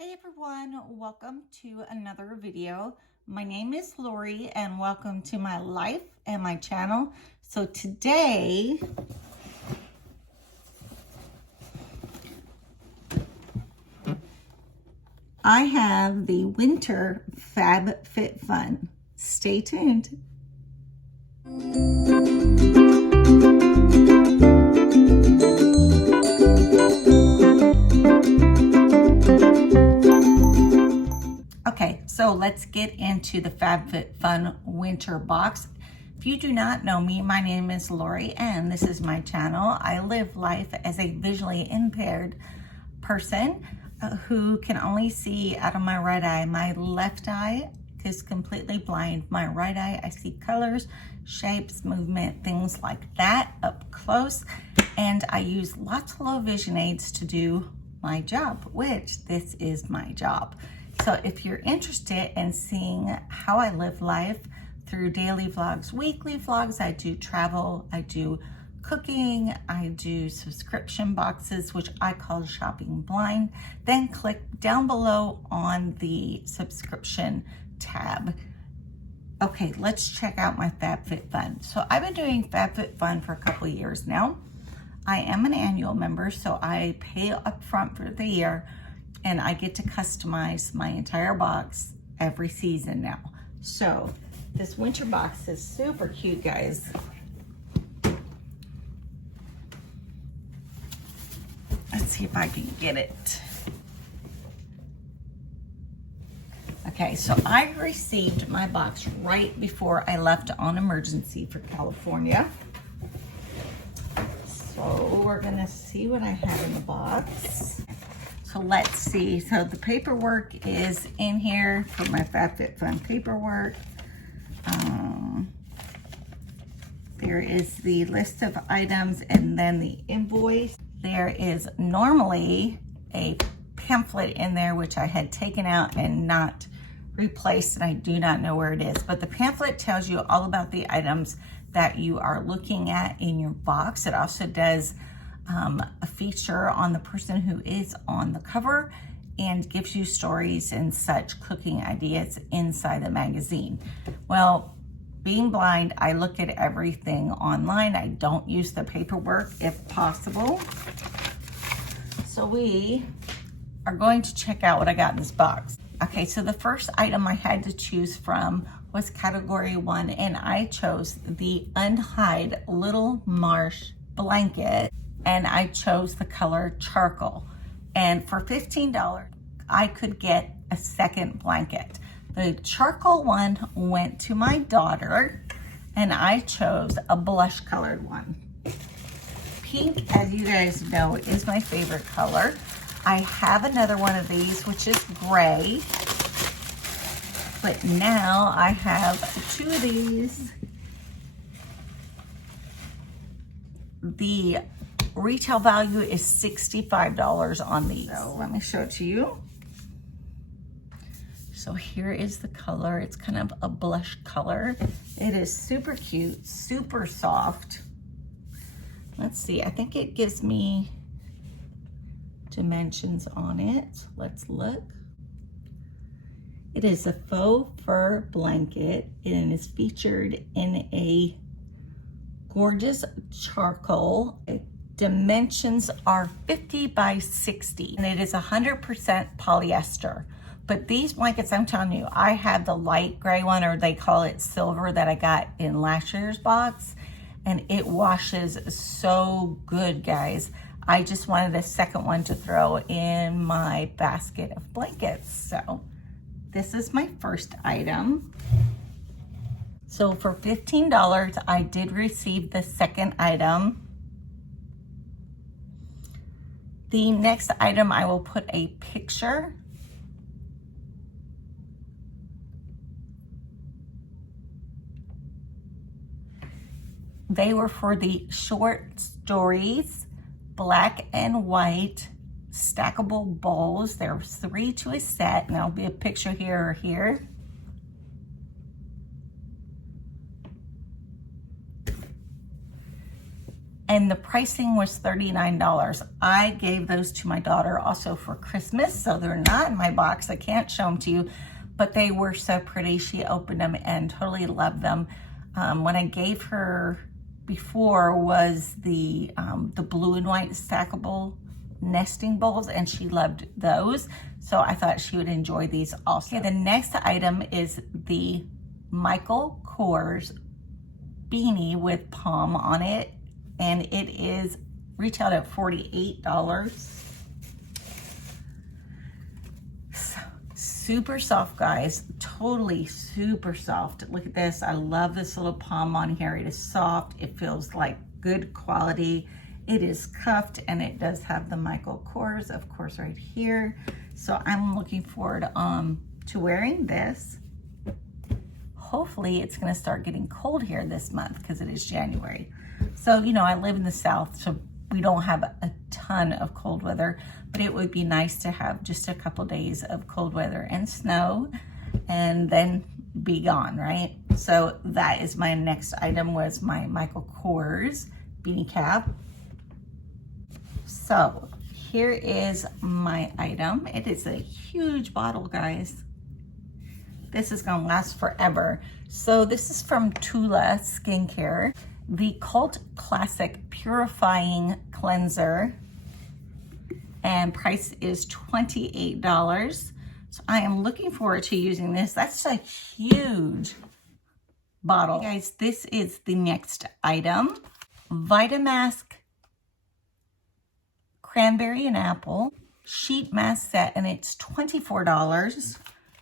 Hey everyone, welcome to another video. My name is Lori and welcome to my life and my channel. So today, I have the winter FabFitFun. Stay tuned. Okay, so let's get into the FabFitFun winter box. If you do not know me, my name is Lori and this is my channel. I live life as a visually impaired person who can only see out of my right eye. My left eye is completely blind. My right eye, I see colors, shapes, movement, things like that up close. And I use lots of low vision aids to do my job, which this is my job. So if you're interested in seeing how I live life through daily vlogs, weekly vlogs, I do travel, I do cooking, I do subscription boxes, which I call shopping blind, then click down below on the subscription tab. Okay, let's check out my FabFitFun. So I've been doing FabFitFun for a couple of years now. I am an annual member, so I pay up front for the year and I get to customize my entire box every season now. So this winter box is super cute, guys. Let's see if I can get it. Okay, so I received my box right before I left on emergency for California. So we're gonna see what I have in the box. So let's see. So the paperwork is in here for my FabFitFun paperwork. There is the list of items and then the invoice. There is normally a pamphlet in there, which I had taken out and not replaced, and I do not know where it is. But the pamphlet tells you all about the items that you are looking at in your box. It also does a feature on the person who is on the cover and gives you stories and such cooking ideas inside the magazine. Well, being blind, I look at everything online. I don't use the paperwork if possible. So we are going to check out what I got in this box. Okay, so the first item I had to choose from was category 1, and I chose the Untitled Little Marsh blanket, and I chose the color charcoal. And for $15, I could get a second blanket. The charcoal one went to my daughter, and I chose a blush colored one. Pink, as you guys know, is my favorite color. I have another one of these, which is gray. But now I have two of these. The retail value is $65 on these. So let me show it to you. So here is the color. It's kind of a blush color. It is super cute, super soft. Let's see, I think it gives me dimensions on it. Let's look. It is a faux fur blanket and is featured in a gorgeous charcoal. Dimensions are 50 by 60 and it is 100% polyester. But these blankets, I'm telling you, I have the light gray one, or they call it silver, that I got in last year's box, and it washes so good, guys. I just wanted a second one to throw in my basket of blankets. So this is my first item. So for $15, I did receive the second item. The next item, I will put a picture. They were for the short stories, black and white, stackable bowls. There are 3 to a set, and there'll be a picture here or here. And and the pricing was $39. I gave those to my daughter also for Christmas, so they're not in my box. I can't show them to you, but they were so pretty. She opened them and totally loved them. What I gave her before was the blue and white stackable nesting bowls, and she loved those, so I thought she would enjoy these also. Okay, the next item is the Michael Kors beanie with palm on it, and it is retailed at $48. So, super soft, guys, totally super soft. Look at this. I love this little palm on here. It is soft. It feels like good quality. It is cuffed, and it does have the Michael Kors, of course, right here. So I'm looking forward to wearing this. Hopefully it's gonna start getting cold here this month because it is January. So, you know, I live in the South, so we don't have a ton of cold weather, but it would be nice to have just a couple days of cold weather and snow and then be gone, right? So that is my next item, was my Michael Kors beanie cap. So here is my item. It is a huge bottle, guys. This is gonna last forever. So this is from Tula Skincare, the Cult Classic Purifying Cleanser, and price is $28. So I am looking forward to using this. That's a huge bottle. Okay, guys, this is the next item. Vitamask Cranberry and Apple Sheet Mask Set, and it's $24.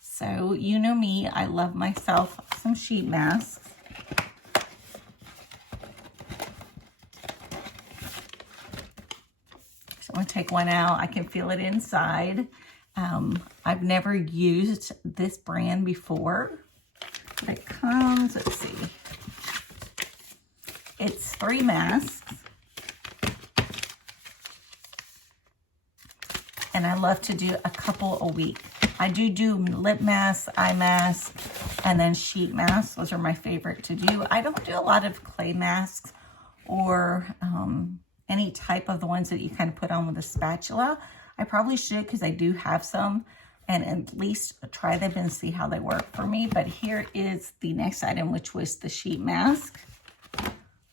So you know me, I love myself some sheet masks. So I'm gonna take one out. I can feel it inside. I've never used this brand before, but it comes, let's see. It's 3 masks. And I love to do a couple a week. I do lip masks, eye masks, and then sheet masks. Those are my favorite to do. I don't do a lot of clay masks or any type of the ones that you kind of put on with a spatula. I probably should, because I do have some, and at least try them and see how they work for me. But here is the next item, which was the sheet mask.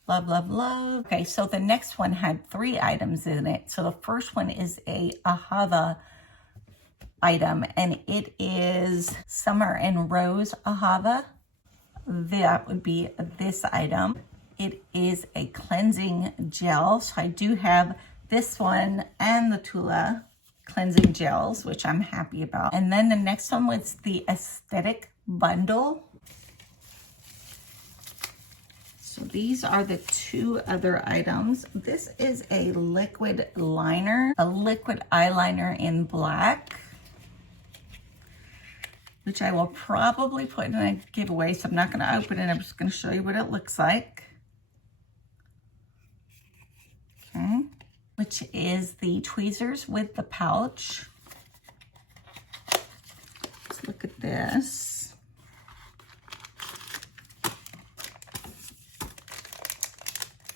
Love, love, love. Okay, so the next one had 3 items in it. So the first one is a Ahava item, and it is Summer and Rose Ahava. That would be this item. It is a cleansing gel. So I do have this one and the Tula cleansing gels, which I'm happy about. And then the next one was the Aesthetic Bundle. So these are the 2 other items. This is a liquid liner, a liquid eyeliner in black, which I will probably put in a giveaway. So I'm not going to open it. I'm just going to show you what it looks like. Okay. Which is the tweezers with the pouch. Let's look at this.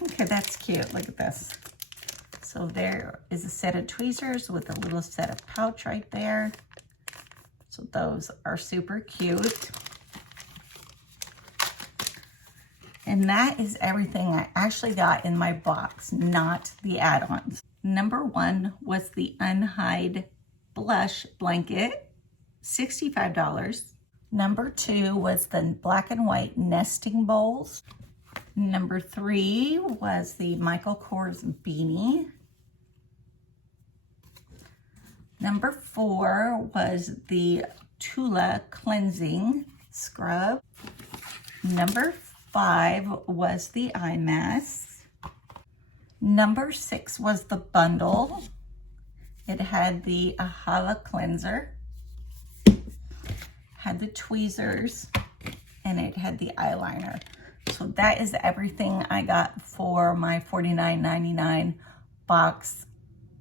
Okay, that's cute. Look at this. So there is a set of tweezers with a little set of pouch right there. So those are super cute. And that is everything I actually got in my box, not the add-ons. Number 1 was the Unhide Blush Blanket, $65. Number 2 was the black and white nesting bowls. Number 3 was the Michael Kors beanie. Number 4 was the Tula cleansing scrub. Number 5 was the eye mask. Number 6 was the bundle. It had the Ahava cleanser, had the tweezers, and it had the eyeliner. So that is everything I got for my $49.99 box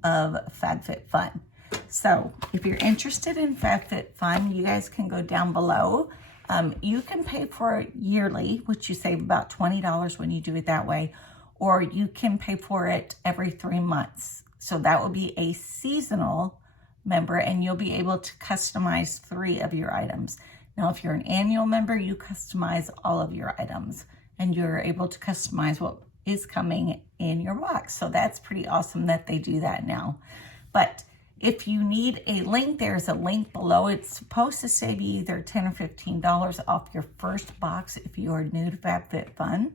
of FabFitFun. So if you're interested in FabFitFun, you guys can go down below. You can pay for it yearly, which you save about $20 when you do it that way. or you can pay for it every 3 months. So that will be a seasonal member, and you'll be able to customize 3 of your items. Now, if you're an annual member, you customize all of your items, and you're able to customize what is coming in your box. So that's pretty awesome that they do that now. But if you need a link, there's a link below. It's supposed to save you either $10 or $15 off your first box if you are new to FabFitFun.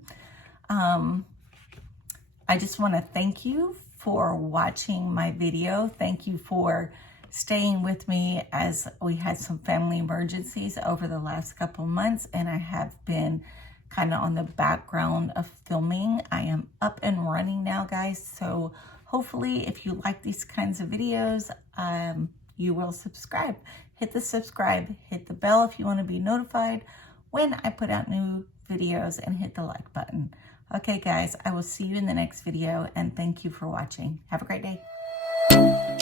I just want to thank you for watching my video. Thank you for staying with me as we had some family emergencies over the last couple months, and I have been kind of on the background of filming. I am up and running now, guys, so hopefully if you like these kinds of videos, you will subscribe. Hit the subscribe, hit the bell if you want to be notified when I put out new videos, and hit the like button. Okay, guys, I will see you in the next video, and thank you for watching. Have a great day.